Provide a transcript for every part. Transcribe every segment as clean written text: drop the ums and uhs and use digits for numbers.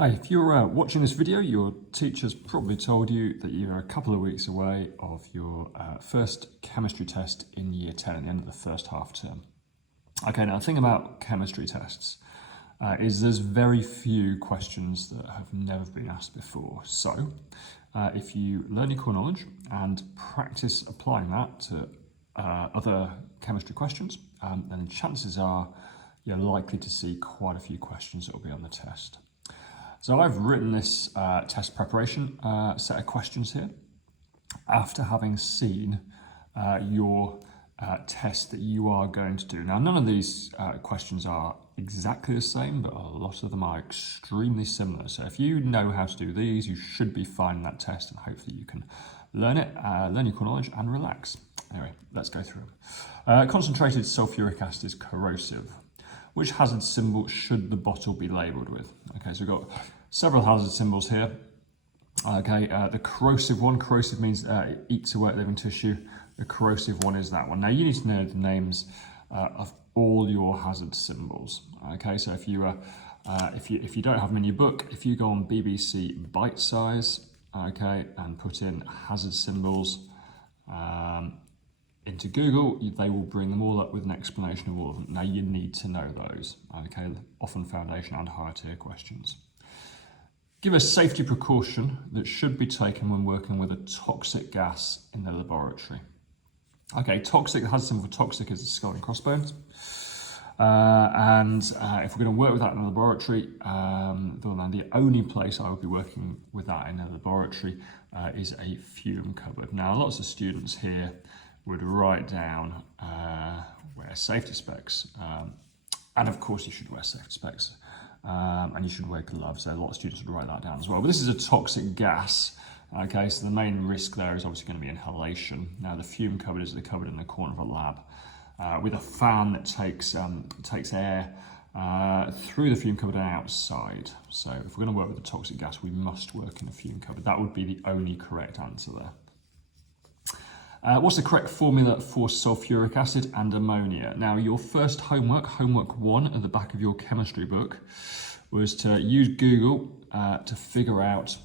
Hi, if you're watching this video, your teacher's probably told you that you're a couple of weeks away of your first chemistry test in year 10 at the end of the first half term. Okay, now the thing about chemistry tests is there's very few questions that have never been asked before. So if you learn your core knowledge and practice applying that to other chemistry questions, then chances are you're likely to see quite a few questions that will be on the test. So I've written this test preparation set of questions here after having seen your test that you are going to do. Now, none of these questions are exactly the same, but a lot of them are extremely similar. So if you know how to do these, you should be fine in that test, and hopefully you can learn it, learn your core knowledge and relax. Anyway, let's go through them. Concentrated sulfuric acid is corrosive. Which hazard symbol should the bottle be labelled with? Okay, so we've got several hazard symbols here. Okay, the corrosive one, corrosive means it eats away at living tissue. The corrosive one is that one. Now you need to know the names of all your hazard symbols. Okay, so if you don't have them in your book, if you go on BBC Bite Size, okay, and put in hazard symbols into Google, they will bring them all up with an explanation of all of them. Now you need to know those, okay, often foundation and higher tier questions. Give a safety precaution that should be taken when working with a toxic gas in the laboratory. Okay, toxic, the hazard symbol for toxic is the skull and crossbones. If we're going to work with that in a laboratory, the only place I would be working with that in a laboratory is a fume cupboard. Now, lots of students here would write down wear safety specs, and of course you should wear safety specs, and you should wear gloves. So a lot of students would write that down as well. But this is a toxic gas. Okay, so the main risk there is obviously going to be inhalation. Now the fume cupboard is the cupboard in the corner of a lab with a fan that takes air through the fume cupboard and outside. So if we're going to work with a toxic gas, we must work in a fume cupboard. That would be the only correct answer there. What's the correct formula for sulfuric acid and ammonia? Now, your first homework 1 at the back of your chemistry book, was to use Google to figure out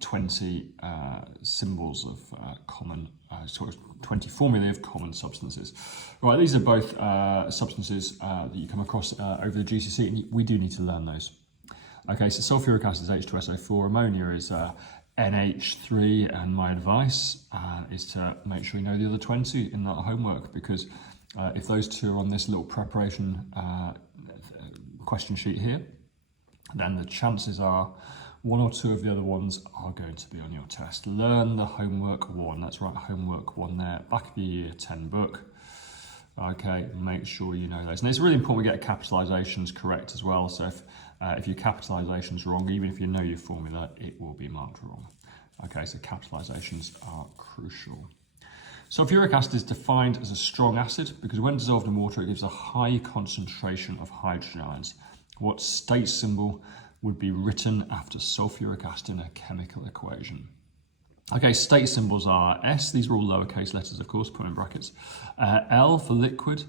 20 symbols of 20 formulae of common substances. Right, these are both substances that you come across over the GCSE, and we do need to learn those. Okay, so sulfuric acid is H2SO4, ammonia is NH3, and my advice is to make sure you know the other 20 in that homework, because if those two are on this little preparation question sheet here, then the chances are one or two of the other ones are going to be on your test. Learn the homework 1, that's right, homework 1 there, back of your year 10 book. Okay, make sure you know those. And it's really important we get capitalizations correct as well. So if your capitalization's wrong, even if you know your formula, it will be marked wrong. Okay, so capitalizations are crucial. Sulfuric acid is defined as a strong acid because when dissolved in water, it gives a high concentration of hydrogen ions. What state symbol would be written after sulfuric acid in a chemical equation? Okay, state symbols are S, these are all lowercase letters, of course, put in brackets. L for liquid,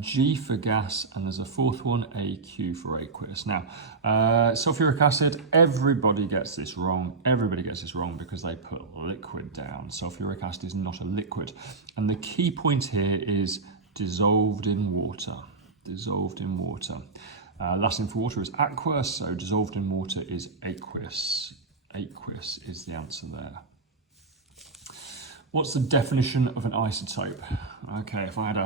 G for gas, and there's a fourth one, AQ for aqueous. Now, sulfuric acid, everybody gets this wrong. Everybody gets this wrong because they put liquid down. Sulfuric acid is not a liquid. And the key point here is dissolved in water. Dissolved in water. Last name for water is aqua, so dissolved in water is aqueous. Aqueous is the answer there. What's the definition of an isotope? Okay, if I had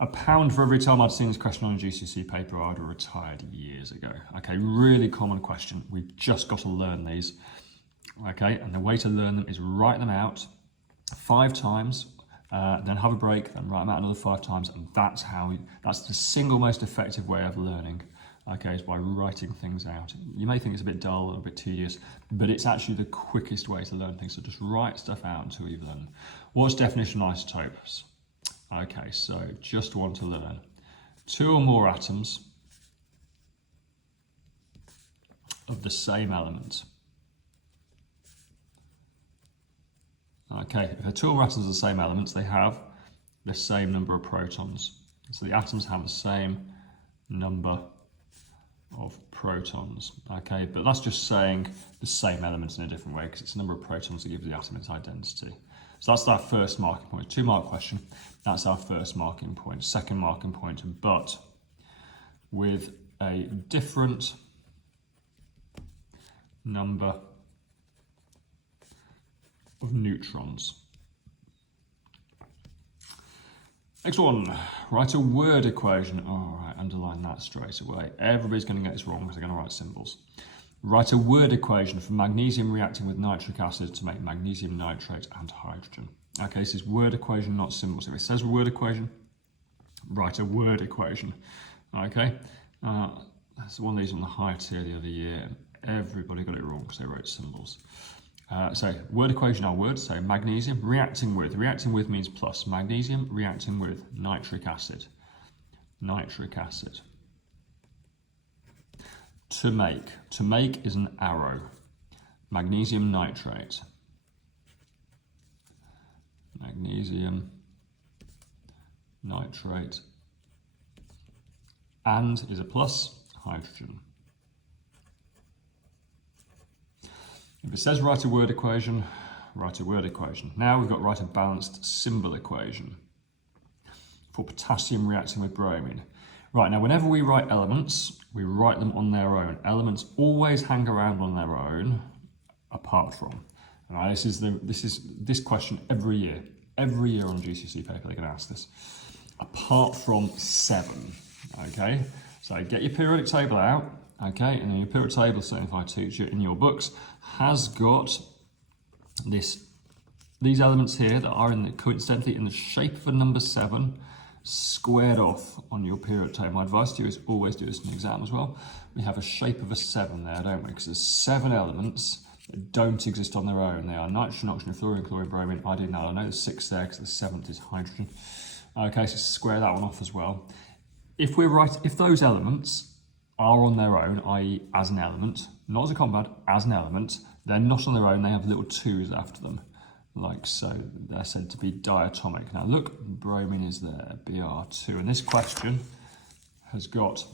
a pound for every time I'd seen this question on a GCSE paper, I'd have retired years ago. Okay, really common question. We've just got to learn these. Okay, and the way to learn them is write them out 5 times, then have a break, then write them out another 5 times, and that's the single most effective way of learning. Okay, is by writing things out. You may think it's a bit dull or a bit tedious, but it's actually the quickest way to learn things. So just write stuff out until you've learned. What's definition of isotopes? Okay, so just want to learn 2 or more atoms of the same element. Okay, if they're 2 or more atoms of the same elements, they have the same number of protons. So the atoms have the same number of protons. Okay, but that's just saying the same element in a different way because it's the number of protons that gives the atom its identity. So that's our first marking point. 2-mark question. That's our first marking point. Second marking point, but with a different number of neutrons. Next one, write a word equation. All right, underline that straight away. Everybody's going to get this wrong because they're going to write symbols. Write a word equation for magnesium reacting with nitric acid to make magnesium nitrate and hydrogen. Okay, this is word equation, not symbols. If it says word equation, write a word equation. Okay, that's one of these on the higher tier the other year. Everybody got it wrong because they wrote symbols. So word equation are words, so magnesium reacting with means plus, magnesium reacting with nitric acid, to make is an arrow, magnesium nitrate, and is a plus, hydrogen. If it says write a word equation, write a word equation. Now we've got to write a balanced symbol equation for potassium reacting with bromine. Right, now whenever we write elements, we write them on their own. Elements always hang around on their own, apart from. Right, this is this question every year. Every year on a GCSE paper they're going to ask this. Apart from 7, okay? So get your periodic table out, okay? And then your periodic table, certified teacher in your books, has got these elements here that are coincidentally in the shape of a number 7 squared off on your periodic table. My advice to you is always do this in the exam as well. We have a shape of a 7 there, don't we? Because there's 7 elements that don't exist on their own. They are nitrogen, oxygen, fluorine, chlorine, bromine, iodine. Now I know there's 6 there because the 7th is hydrogen. Okay, so square that one off as well. If those elements are on their own, i.e. as an element, not as a compound, as an element, they're not on their own, they have little 2's after them, like so. They're said to be diatomic. Now look, bromine is there, Br2, and this question has got,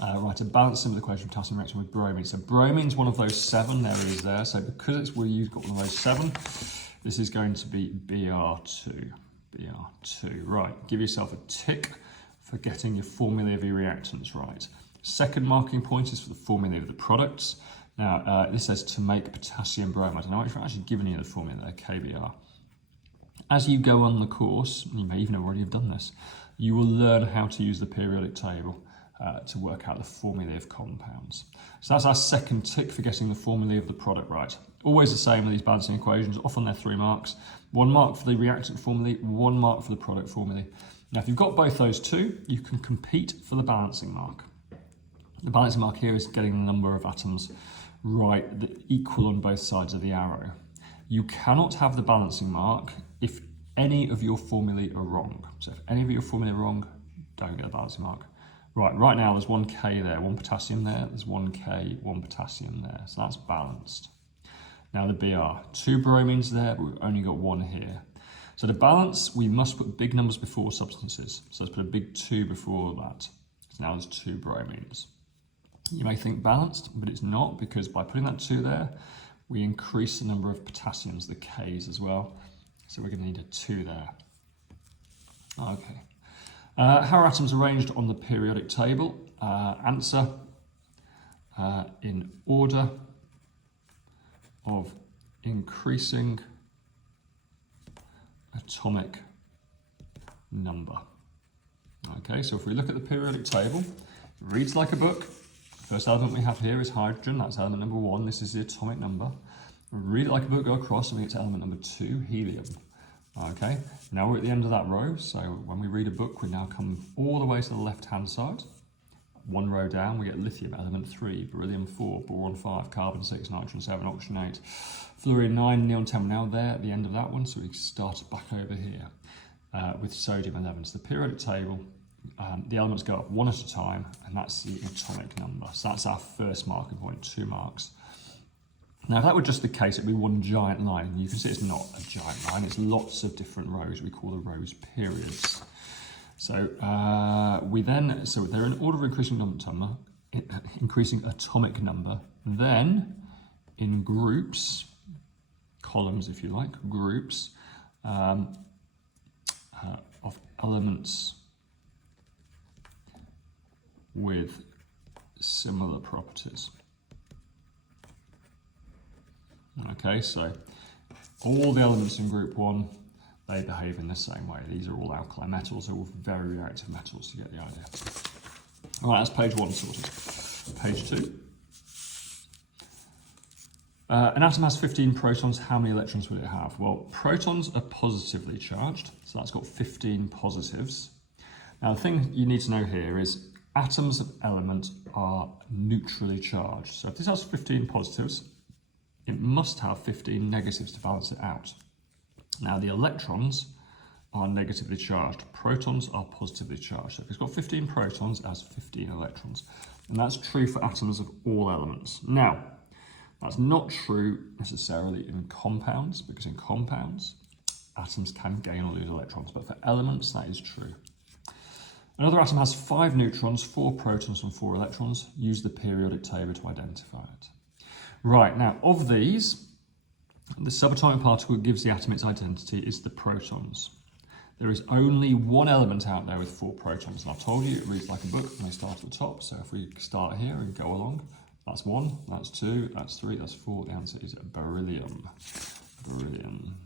write a balanced symbol equation for potassium reaction with bromine. So bromine's one of those 7, there it is there, so because it's where you've got one of those 7, this is going to be Br2, right, give yourself a tick for getting your formulae of your reactants right. Second marking point is for the formulae of the products. Now, this says to make potassium bromide. And I've actually given you the formula there, KBr. As you go on the course, you may even already have done this, you will learn how to use the periodic table to work out the formulae of compounds. So that's our second tick for getting the formulae of the product right. Always the same with these balancing equations, often they're 3 marks. 1 mark for the reactant formulae, 1 mark for the product formulae. Now, if you've got both those 2, you can compete for the balancing mark. The balancing mark here is getting the number of atoms right, equal on both sides of the arrow. You cannot have the balancing mark if any of your formulae are wrong. So if any of your formulae are wrong, don't get the balancing mark. Right now there's 1 K there, 1 potassium there, there's 1 K, 1 potassium there, so that's balanced. Now the Br, 2 bromines there, but we've only got 1 here. So to balance, we must put big numbers before substances. So let's put a big 2 before that. So now there's 2 bromines. You may think balanced, but it's not, because by putting that 2 there, we increase the number of potassiums, the Ks as well. So we're going to need a 2 there. Okay. How are atoms arranged on the periodic table? Answer in order of increasing atomic number. Okay, so if we look at the periodic table, it reads like a book. First element we have here is hydrogen, that's element number 1, this is the atomic number. Read it like a book, go across, and we get to element number 2, helium. Okay, now we're at the end of that row, so when we read a book, we now come all the way to the left-hand side. 1 row down, we get lithium, element 3, beryllium 4, boron 5, carbon 6, nitrogen 7, oxygen 8, fluorine 9, neon 10. We're now there at the end of that one, so we start back over here with sodium 11. So the periodic table, the elements go up 1 at a time, and that's the atomic number. So that's our first marking point, 2 marks. Now, if that were just the case, it'd be 1 giant line. And you can see it's not a giant line, it's lots of different rows. We call the rows periods. So so they're in order of increasing number increasing atomic number, then in groups, columns if you like, groups of elements with similar properties. Okay, so all the elements in group 1, they behave in the same way. These are all alkali metals, they're all very reactive metals, you get the idea. All right, that's page 1 sorted. Page 2. An atom has 15 protons, how many electrons will it have? Well, protons are positively charged, so that's got 15 positives. Now the thing you need to know here is atoms of element are neutrally charged. So if this has 15 positives, it must have 15 negatives to balance it out. Now the electrons are negatively charged, protons are positively charged. So if it's got 15 protons, it has 15 electrons. And that's true for atoms of all elements. Now, that's not true necessarily in compounds, because in compounds, atoms can gain or lose electrons, but for elements, that is true. Another atom has 5 neutrons, 4 protons and 4 electrons. Use the periodic table to identify it. Right, now of these, the subatomic particle that gives the atom its identity is the protons. There is only one element out there with 4 protons, and I've told you it reads like a book and they start at the top, so if we start here and go along, that's 1, that's 2, that's 3, that's 4, the answer is beryllium. Beryllium.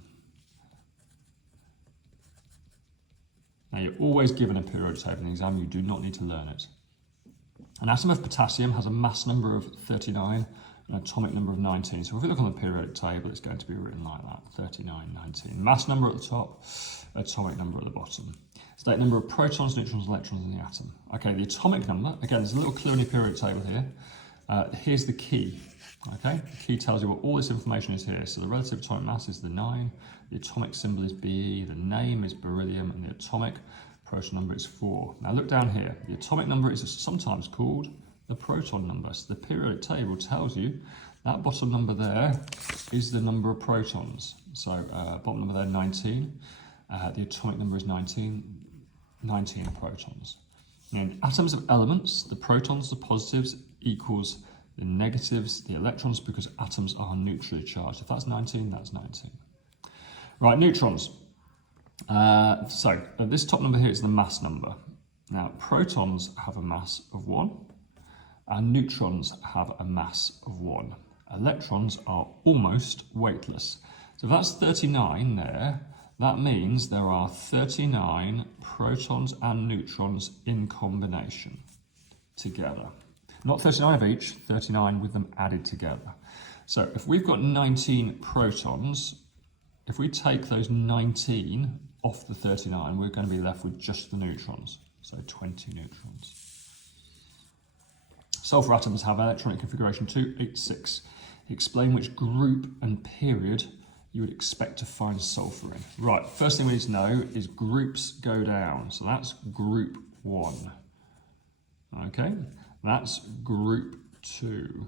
Now you're always given a periodic table in the exam, you do not need to learn it. An atom of potassium has a mass number of 39, an atomic number of 19. So if we look on the periodic table, it's going to be written like that, 39, 19. Mass number at the top, atomic number at the bottom. State number of protons, neutrons, electrons in the atom. Okay, the atomic number, again, there's a little clue in your periodic table here. Here's the key, okay? The key tells you what all this information is here. So the relative atomic mass is the 9, the atomic symbol is Be, the name is beryllium, and the atomic proton number is 4. Now look down here. The atomic number is sometimes called the proton number. So the periodic table tells you that bottom number there is the number of protons. So bottom number there, 19. The atomic number is 19 protons. In atoms of elements, the protons, the positives, equals the negatives, the electrons, because atoms are neutrally charged. If that's 19, that's 19. Right, neutrons. So this top number here is the mass number. Now, protons have a mass of 1, and neutrons have a mass of 1. Electrons are almost weightless. So if that's 39 there, that means there are 39 protons and neutrons in combination together. Not 39 of each, 39 with them added together. So if we've got 19 protons, if we take those 19 off the 39, we're going to be left with just the neutrons. So 20 neutrons. Sulfur atoms have electronic configuration 286. Explain which group and period you would expect to find sulfur in. Right, first thing we need to know is groups go down. So that's group 1. Okay, that's group 2.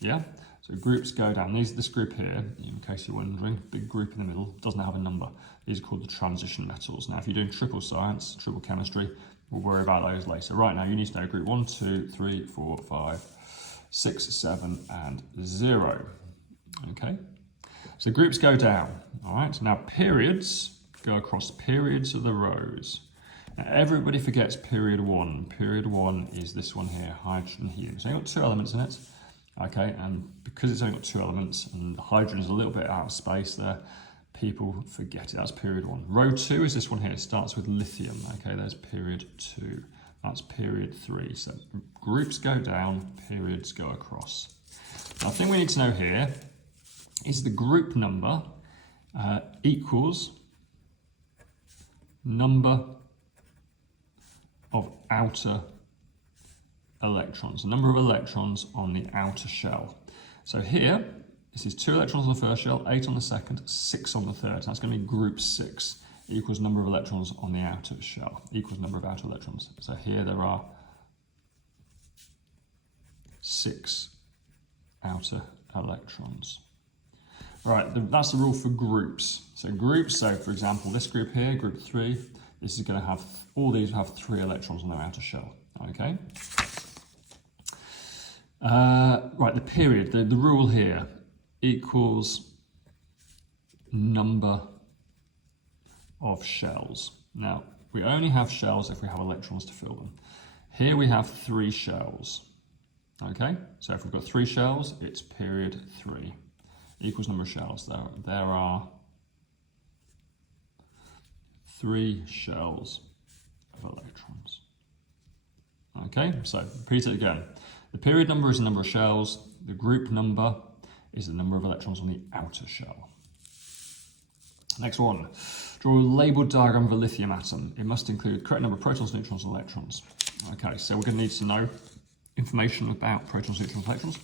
Yeah, so groups go down. This group here, in case you're wondering, big group in the middle, doesn't have a number. These are called the transition metals. Now, if you're doing triple science, triple chemistry, we'll worry about those later. Right now, you need to know group 1, 2, 3, 4, 5, 6, 7, and 0. Okay, so groups go down. All right, now periods go across. Periods are the rows. Now, everybody forgets period 1. Period 1 is this one here, hydrogen, helium. So you've got 2 elements in it. Okay, and because it's only got 2 elements and the hydrogen is a little bit out of space there, people forget it. That's period 1. Row 2 is this one here. It starts with lithium. Okay, there's period 2. That's period 3. So groups go down, periods go across. Now, the thing we need to know here is the group number equals number of outer electrons, the number of electrons on the outer shell. So here, this is 2 electrons on the first shell, 8 on the second, 6 on the third. That's going to be group 6, equals number of electrons on the outer shell, equals number of outer electrons. So here there are 6 outer electrons. Right, that's the rule for groups. So groups, so for example, this group here, group 3, this is going to have, all these have 3 electrons on their outer shell, okay? Right, the period, the rule here equals number of shells. Now, we only have shells if we have electrons to fill them. Here we have 3 shells. Okay, so if we've got 3 shells, it's period 3 equals number of shells. There are 3 shells of electrons. Okay, so repeat it again. The period number is the number of shells. The group number is the number of electrons on the outer shell. Next one. Draw a labelled diagram of a lithium atom. It must include correct number of protons, neutrons, and electrons. Okay, so we're going to need to know information about protons, neutrons, and electrons.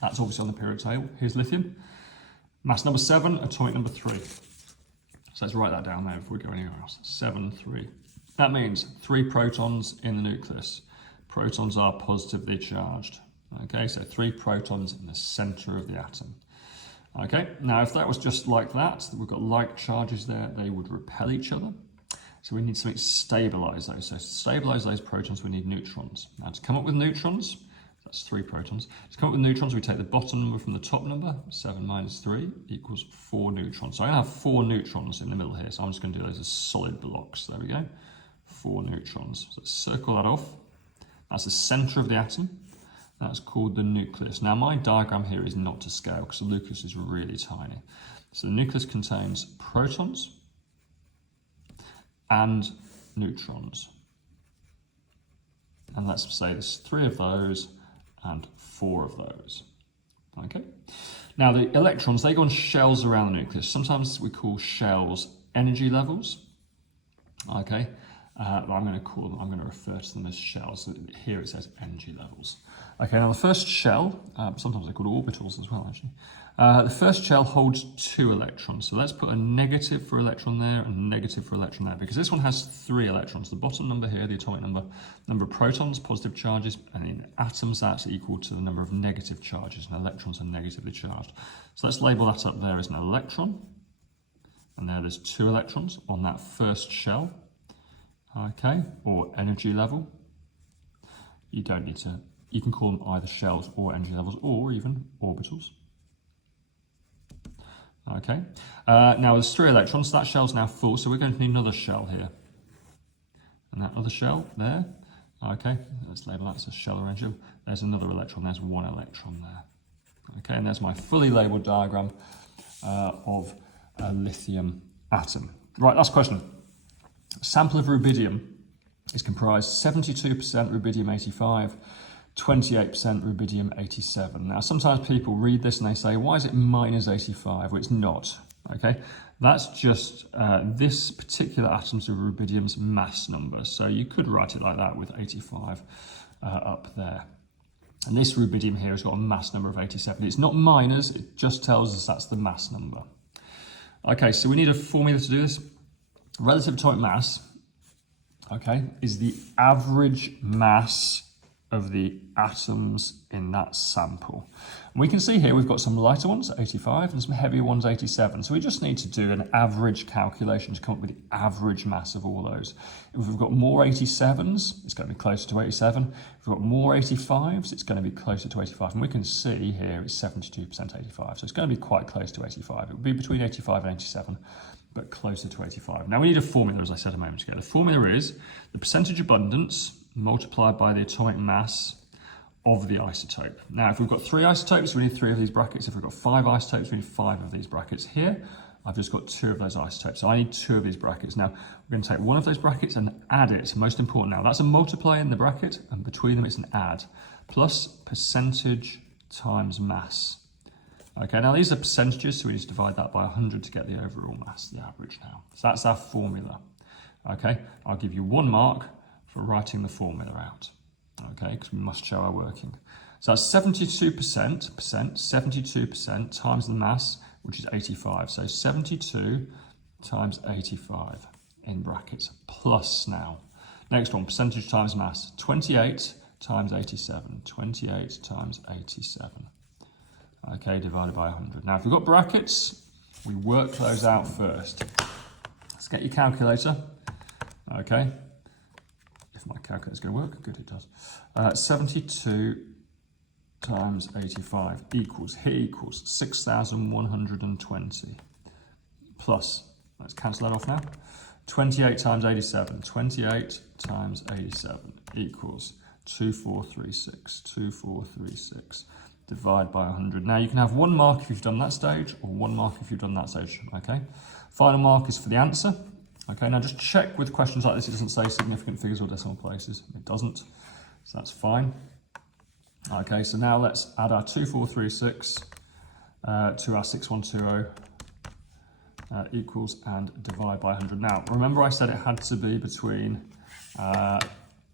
That's obviously on the period table. Here's lithium. Mass number 7, atomic number 3. So let's write that down there before we go anywhere else. 7, 3. That means 3 protons in the nucleus. Protons are positively charged. Okay, so 3 protons in the centre of the atom. Okay, now if that was just like that, we've got like charges there, they would repel each other. So we need something to stabilise those. So to stabilise those protons, we need neutrons. Now to come up with neutrons, that's 3 protons. To come up with neutrons, we take the bottom number from the top number, 7 minus 3 equals 4 neutrons. So I'm going to have 4 neutrons in the middle here. So I'm just going to do those as solid blocks. There we go. 4 neutrons. So let's circle that off. That's the centre of the atom. That's called the nucleus. Now my diagram here is not to scale because the nucleus is really tiny. So the nucleus contains protons and neutrons. And let's say there's 3 of those and 4 of those. Okay. Now the electrons, they go on shells around the nucleus. Sometimes we call shells energy levels. Okay. I'm going to refer to them as shells. So here it says energy levels. Okay, now the first shell, sometimes they're called orbitals as well actually. The first shell holds 2 electrons. So let's put a negative for electron there and a negative for electron there, because this one has 3 electrons. The bottom number here, the atomic number of protons, positive charges, and in atoms that's equal to the number of negative charges, and electrons are negatively charged. So let's label that up there as an electron, and there's 2 electrons on that first shell. Okay, or energy level. You don't need to, you can call them either shells or energy levels or even orbitals. Okay, now there's 3 electrons, so that shell's now full, so we're going to need another shell here. And that other shell there, okay, let's label that as a shell or energy. There's another electron, there's 1 electron there. Okay, and there's my fully labelled diagram of a lithium atom. Right, last question. A sample of rubidium is comprised 72% rubidium-85, 28% rubidium-87. Now, sometimes people read this and they say, why is it minus 85? Well, it's not, okay? That's just this particular atom's of rubidium's mass number. So you could write it like that with 85 up there. And this rubidium here has got a mass number of 87. It's not minus, it just tells us that's the mass number. Okay, so we need a formula to do this. Relative atomic mass, okay, is the average mass of the atoms in that sample. And we can see here we've got some lighter ones, 85, and some heavier ones, 87. So we just need to do an average calculation to come up with the average mass of all those. If we've got more 87s, it's going to be closer to 87. If we've got more 85s, it's going to be closer to 85. And we can see here it's 72% 85. So it's going to be quite close to 85. It would be between 85 and 87. But closer to 85. Now we need a formula, as I said a moment ago. The formula is the percentage abundance multiplied by the atomic mass of the isotope. Now if we've got 3 isotopes, we need 3 of these brackets. If we've got 5 isotopes, we need 5 of these brackets. Here, I've just got 2 of those isotopes, so I need 2 of these brackets. Now we're going to take one of those brackets and add it. Most important now, that's a multiply in the bracket, and between them it's an add. Plus percentage times mass. Okay, now these are percentages, so we just divide that by 100 to get the overall mass, the average now. So that's our formula. Okay, I'll give you 1 mark for writing the formula out. Okay, because we must show our working. So that's 72% times the mass, which is 85. So 72 times 85 in brackets, plus now. Next one, percentage times mass, 28 times 87. 28 times 87. Okay, divided by 100. Now, if we've got brackets, we work those out first. Let's get your calculator. Okay. If my calculator's going to work, good, it does. 72 times 85 equals, here equals 6,120 plus, let's cancel that off now, 28 times 87, 28 times 87 equals 2436, 2436. Divide by 100. Now you can have 1 mark if you've done that stage, or 1 mark if you've done that stage, okay? Final mark is for the answer. Okay, now just check with questions like this, it doesn't say significant figures or decimal places. It doesn't, so that's fine. Okay, so now let's add our 2436 to our 6120 equals and divide by 100. Now, remember I said it had to be between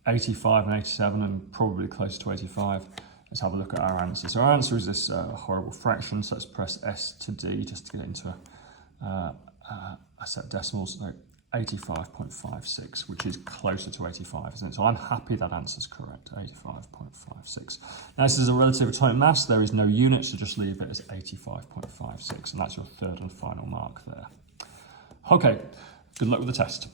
85 and 87 and probably close to 85. Let's have a look at our answer. So our answer is this horrible fraction, so let's press S to D just to get into a set of decimals. So 85.56, which is closer to 85, isn't it? So I'm happy that answer's correct, 85.56. Now this is a relative atomic mass, there is no unit, so just leave it as 85.56, and that's your third and final mark there. Okay, good luck with the test.